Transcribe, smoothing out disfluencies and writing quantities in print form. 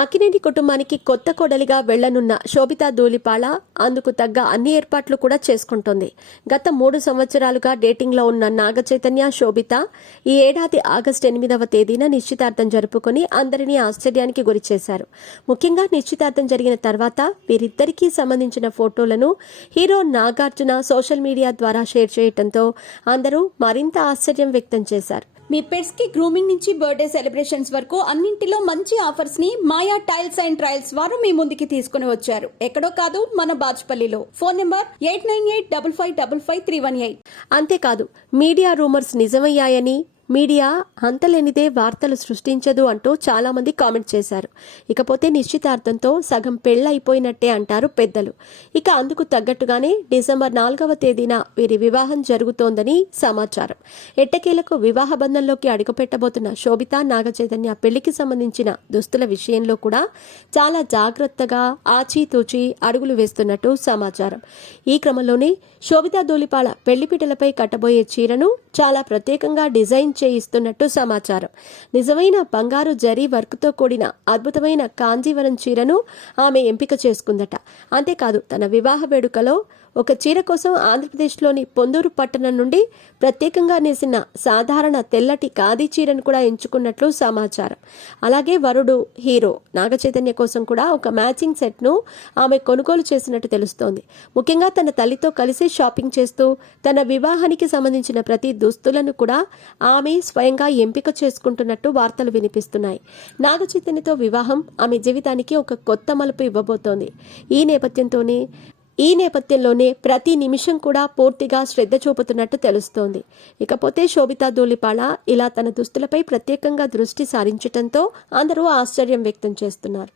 అక్కినేని కుటుంబానికి కొత్త కోడలిగా వెళ్లనున్న శోభితా ధూళిపాళ అందుకు తగ్గ అన్ని ఏర్పాట్లు కూడా చేసుకుంటోంది. గత 3 సంవత్సరాలుగా డేటింగ్లో ఉన్న నాగచైతన్య, శోభిత ఈ ఏడాది ఆగస్టు 8వ తేదీన నిశ్చితార్థం జరుపుకుని అందరినీ ఆశ్చర్యానికి గురిచేశారు. ముఖ్యంగా నిశ్చితార్థం జరిగిన తర్వాత వీరిద్దరికీ సంబంధించిన ఫోటోలను హీరో నాగార్జున సోషల్ మీడియా ద్వారా షేర్ చేయడంతో అందరూ మరింత ఆశ్చర్యం వ్యక్తం చేశారు. మీ పెట్స్ కి గ్రూమింగ్ నుంచి బర్త్డే సెలబ్రేషన్స్ వరకు అన్నింటిలో మంచి ఆఫర్స్ ని మాయా టైల్స్ అండ్ ట్రయల్స్ వారు మీ ముందుకి తీసుకుని వచ్చారు. ఎక్కడో కాదు, మన బాజ్పల్లిలో. Phone number 8985555318. అంతేకాదు, మీడియా రూమర్స్ నిజమయ్యాయని, మీడియా అంతలేనిదే వార్తలు సృష్టించదు అంటూ చాలా మంది కామెంట్ చేశారు. ఇకపోతే నిశ్చితార్థంతో సగం పెళ్లైపోయినట్టే అంటారు పెద్దలు. ఇక అందుకు తగ్గట్టుగానే డిసెంబర్ 4వ తేదీన వీరి వివాహం జరుగుతోందని సమాచారం. ఎట్టకేలకు వివాహ బంధంలోకి అడుగుపెట్టబోతున్న శోభిత, నాగచైతన్య పెళ్లికి సంబంధించిన దుస్తుల విషయంలో కూడా చాలా జాగ్రత్తగా ఆచితూచి అడుగులు వేస్తున్నట్టు సమాచారం. ఈ క్రమంలోనే శోభితా ధూళిపాళ పెళ్లిపీటలపై కట్టబోయే చీరను చాలా ప్రత్యేకంగా డిజైన్ చేయిస్తున్నట్టు సమాచారం. నిజమైన బంగారు జరీ వర్క్తో కూడిన అద్భుతమైన కాంజీవరం చీరను ఆమె ఎంపిక చేసుకుందట. అంతేకాదు, తన వివాహ వేడుకలో ఒక చీర కోసం ఆంధ్రప్రదేశ్లోని పొందూరు పట్టణం నుండి ప్రత్యేకంగా నేసిన సాధారణ తెల్లటి ఖాదీ చీరను కూడా ఎంచుకున్నట్లు సమాచారం. అలాగే వరుడు హీరో నాగచైతన్య కోసం కూడా ఒక మ్యాచింగ్ సెట్ను ఆమె కొనుగోలు చేసినట్టు తెలుస్తోంది. ముఖ్యంగా తన తల్లితో కలిసి షాపింగ్ చేస్తూ తన వివాహానికి సంబంధించిన ప్రతి దుస్తులను కూడా ఆమె స్వయంగా ఎంపిక చేసుకుంటున్నట్టు వార్తలు వినిపిస్తున్నాయి. నాగచైతన్యతో వివాహం ఆమె జీవితానికి ఒక కొత్త మలుపు ఇవ్వబోతోంది. ఈ నేపథ్యంలోనే ప్రతి నిమిషం కూడా పూర్తిగా శ్రద్ధ చూపుతున్నట్టు తెలుస్తోంది. ఇకపోతే శోభితా ధూళిపాళ ఇలా తన దుస్తులపై ప్రత్యేకంగా దృష్టి సారించడంతో అందరూ ఆశ్చర్యం వ్యక్తం చేస్తున్నారు.